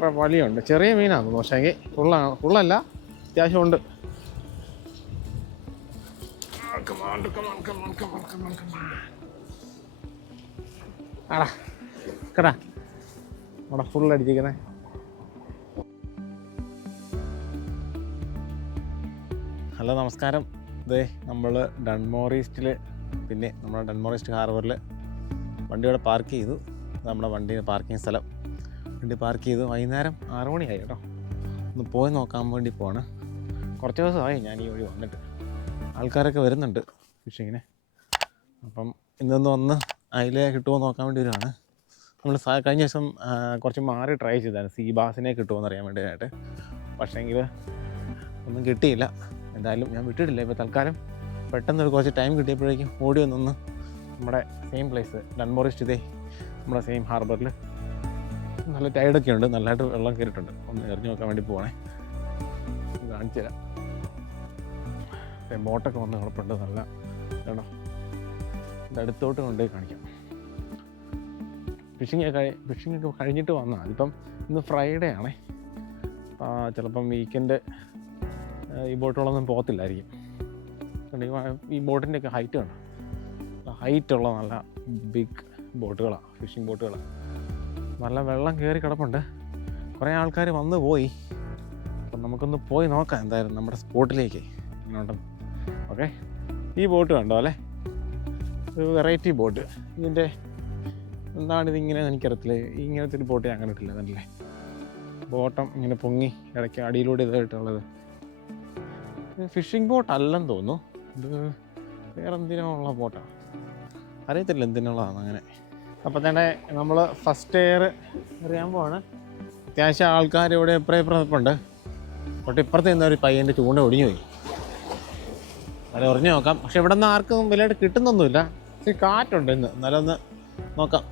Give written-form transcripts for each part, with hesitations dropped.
കുറേ വലിയുണ്ട്. ചെറിയ മീനാണ് പക്ഷേ ഫുള്ളല്ല, അത്യാവശ്യമുണ്ട്. ആടാ കടാ അവിടെ ഫുള്ളടിച്ചിരിക്കുന്നേ. ഹലോ നമസ്കാരം. ഇതേ നമ്മൾ ഡൺമോർ ഈസ്റ്റിൽ, പിന്നെ നമ്മുടെ ഡൺമോർ ഈസ്റ്റ് ഹാർബറിൽ വണ്ടി ഇവിടെ പാർക്ക് ചെയ്തു. നമ്മുടെ വണ്ടിയുടെ പാർക്കിംഗ് സ്ഥലം. വണ്ടി പാർക്ക് ചെയ്തു. വൈകുന്നേരം 6 മണിയായി കേട്ടോ. ഒന്ന് പോയി നോക്കാൻ വേണ്ടി പോവാണ്. കുറച്ച് ദിവസമായി ഞാൻ ഈ വഴി വന്നിട്ട്. ആൾക്കാരൊക്കെ വരുന്നുണ്ട് ഫിഷിങ്ങിന്. അപ്പം ഇന്നൊന്ന് വന്ന് അതിലെ കിട്ടുമോ നോക്കാൻ വേണ്ടി വരുവാണ്. നമ്മൾ കഴിഞ്ഞ ദിവസം കുറച്ച് മാറി ട്രൈ ചെയ്തായിരുന്നു സീ ബാസിനെ കിട്ടുമോ എന്നറിയാൻ വേണ്ടിയിട്ട്. പക്ഷേങ്കിൽ ഒന്നും കിട്ടിയില്ല. എന്തായാലും ഞാൻ വിട്ടിട്ടില്ല. ഇപ്പോൾ തൽക്കാലം പെട്ടെന്ന് കുറച്ച് ടൈം കിട്ടിയപ്പോഴേക്കും ഓടി വന്നൊന്ന് നമ്മുടെ സെയിം പ്ലേസ് ഡൺമോർ ഈസ്റ്റ്, ഇതേ നമ്മുടെ സെയിം ഹാർബറിൽ നല്ല ടൈഡൊക്കെ ഉണ്ട്, നല്ലതായിട്ട് വെള്ളം കയറിയിട്ടുണ്ട്. ഒന്ന് എറിഞ്ഞു നോക്കാൻ വേണ്ടി പോകണേ. കാണിച്ചു തരാം. ബോട്ടൊക്കെ വന്ന് കിടപ്പുണ്ട്. നല്ല വേണം. ഇതടുത്തോട്ട് കൊണ്ടുപോയി കാണിക്കാം. ഫിഷിങ് ഒക്കെ കഴിഞ്ഞിട്ട് വന്നാൽ അതിപ്പം ഇന്ന് ഫ്രൈഡേ ആണേ. ചിലപ്പം വീക്കെൻഡ് ഈ ബോട്ടുകളൊന്നും പോകത്തില്ലായിരിക്കും. ഈ ബോട്ടിൻ്റെയൊക്കെ ഹൈറ്റ് വേണം. ഹൈറ്റുള്ള നല്ല ബിഗ് ബോട്ടുകളാണ്, ഫിഷിംഗ് ബോട്ടുകളാണ്. നല്ല വെള്ളം കയറി കിടപ്പുണ്ട്. കുറേ ആൾക്കാർ വന്ന് പോയി. അപ്പം നമുക്കൊന്ന് പോയി നോക്കാം എന്തായാലും നമ്മുടെ സ്പോട്ടിലേക്ക് ഇങ്ങോട്ടും. ഓക്കെ, ഈ ബോട്ട് കണ്ടോ അല്ലേ? ഒരു വെറൈറ്റി ബോട്ട്. ഇതിൻ്റെ എന്താണിതിങ്ങനെ എനിക്കറിയത്തില്ല. ഇങ്ങനത്തെ ഒരു ബോട്ട് ഞാൻ കണ്ടിട്ടില്ല. അതല്ലേ ബോട്ടം ഇങ്ങനെ പൊങ്ങി ഇടയ്ക്ക് അടിയിലൂടെ ഇതായിട്ടുള്ളത്. ഫിഷിംഗ് ബോട്ട് അല്ലെന്ന് തോന്നുന്നു. ഇത് വേറെ എന്തിനോ ഉള്ള ബോട്ടാണ്, അറിയത്തില്ല എന്തിനുള്ളതാണ് അങ്ങനെ. അപ്പം തന്നെ നമ്മൾ ഫസ്റ്റ് എയർ എറിയാൻ പോവാണ്. അത്യാവശ്യം ആൾക്കാർ ഇവിടെ ഇപ്പുറത്തുണ്ട്. തൊട്ട് ഇപ്പുറത്ത് നിന്നൊരു പയ്യൻ്റെ ചൂണ്ട ഒടിഞ്ഞു പോയി. അത് എറിഞ്ഞു നോക്കാം. പക്ഷെ ഇവിടെ നിന്ന് ആർക്കും വലുതായിട്ട് കിട്ടുന്നൊന്നുമില്ല. പക്ഷേ കാറ്റുണ്ട് ഇന്ന്. എന്നാലും ഒന്ന് നോക്കാം.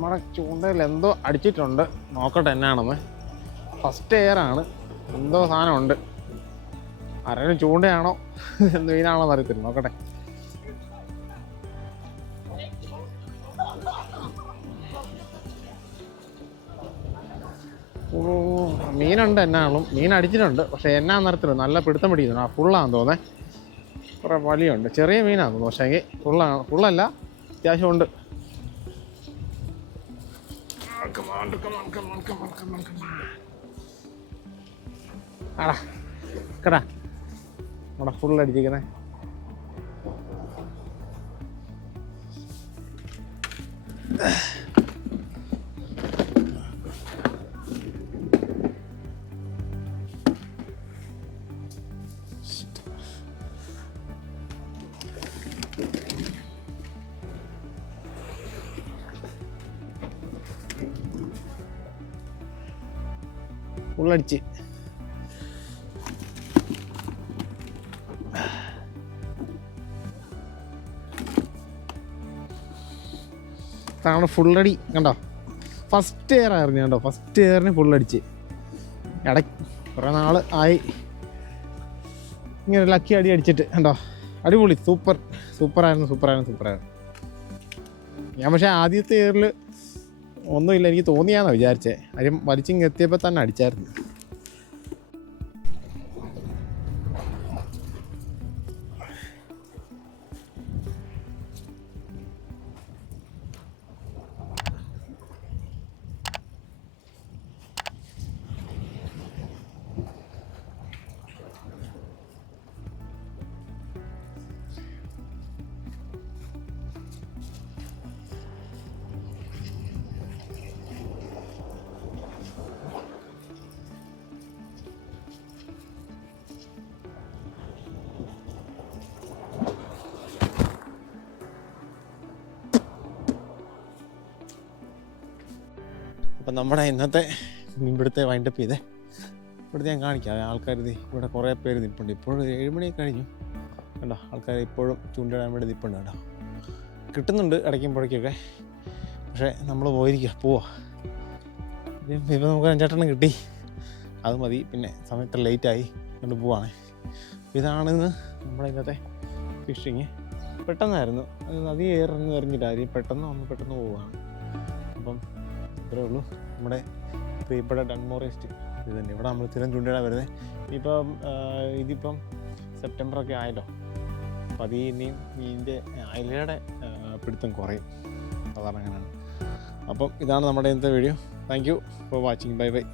നമ്മുടെ ചൂണ്ടയിൽ എന്തോ അടിച്ചിട്ടുണ്ട്. നോക്കട്ടെ എന്നാണെന്ന്. ഫസ്റ്റ് എയറാണ്. എന്തോ സാധനമുണ്ട്. ആരെങ്കിലും ചൂണ്ടയാണോ എന്ത് മീനാണോ എന്ന് അറിയത്തില്ല. നോക്കട്ടെ. മീനുണ്ട്. എന്നാളും മീൻ അടിച്ചിട്ടുണ്ട്. പക്ഷേ എന്നാന്ന് അറിയത്തില്ല. നല്ല പിടുത്തം പിടിക്കുന്നു. ഫുള്ളാണെന്ന് തോന്നേ. കുറേ വലിയുണ്ട്. ചെറിയ മീനാണെന്ന് തോന്നുന്നു. പക്ഷേ ഫുള്ളല്ല, അത്യാവശ്യമുണ്ട്. ആടാ കടാ അവിടെ ഫുള്ളടിച്ചിരിക്കുന്നേ. ഫുള്ളടിച്ച് താങ്കളുടെ ഫുള്ളടി കണ്ടോ. ഫസ്റ്റ് എയർ ആയിരുന്നു കേട്ടോ. ഫസ്റ്റ് എയറിന് ഫുള്ളടിച്ച് കുറേ നാൾ ആയി ഇങ്ങനെ ലക്കി അടി അടിച്ചിട്ട് കണ്ടോ. അടിപൊളി. സൂപ്പറായിരുന്നു. ഞാൻ പക്ഷേ ആദ്യത്തെ എയറിൽ ഒന്നുമില്ല, എനിക്ക് തോന്നിയാന്നാണ് വിചാരിച്ചേ. കാര്യം വലിച്ചിങ് എത്തിയപ്പോൾ തന്നെ അടിച്ചായിരുന്നു. അപ്പം നമ്മുടെ ഇന്നത്തെ മീൻപിടുത്തെ വൈൻഡപ്പ് ചെയ്തേ. ഇവിടുത്തെ ഞാൻ കാണിക്കാം. ആൾക്കാർ ഇവിടെ കുറേ പേര് നിൽപ്പുണ്ട്. ഇപ്പോഴും 7 മണി കഴിഞ്ഞു കണ്ടോ. ആൾക്കാർ ഇപ്പോഴും ചൂണ്ടിടാൻ വേണ്ടി നിൽപ്പുണ്ട് കേട്ടോ. കിട്ടുന്നുണ്ട് ഇടയ്ക്കുമ്പോഴേക്കൊക്കെ, പക്ഷേ നമ്മൾ പോവാ. ഇപ്പം നമുക്ക് 5-6 കിട്ടി, അത് മതി. പിന്നെ സമയത്ത് ലേറ്റായി കൊണ്ട് പോവാണ്. ഇതാണിന്ന് നമ്മുടെ ഇന്നത്തെ ഫിഷിങ്. പെട്ടെന്നായിരുന്നു, അത് നദി എറിഞ്ഞിട്ടായിരിക്കും പെട്ടെന്ന് പോവുകയാണ്. അപ്പം ഇത്രേ ഉള്ളൂ നമ്മുടെ പ്രിയപ്പെട്ട ഡൺമോറേസ്റ്റ്. ഇത് തന്നെ ഇവിടെ നമ്മൾ സ്ഥിരം ചൂണ്ടിടാൻ വരുന്നത്. ഇതിപ്പം സെപ്റ്റംബറൊക്കെ ആയല്ലോ, അപ്പം അത് ഇനിയും ഇതിൻ്റെ അയലയുടെ പിടുത്തം കുറയും, സാധാരണ അങ്ങനെയാണ്. അപ്പം ഇതാണ് നമ്മുടെ ഇന്നത്തെ video. Thank you for watching. Bye bye.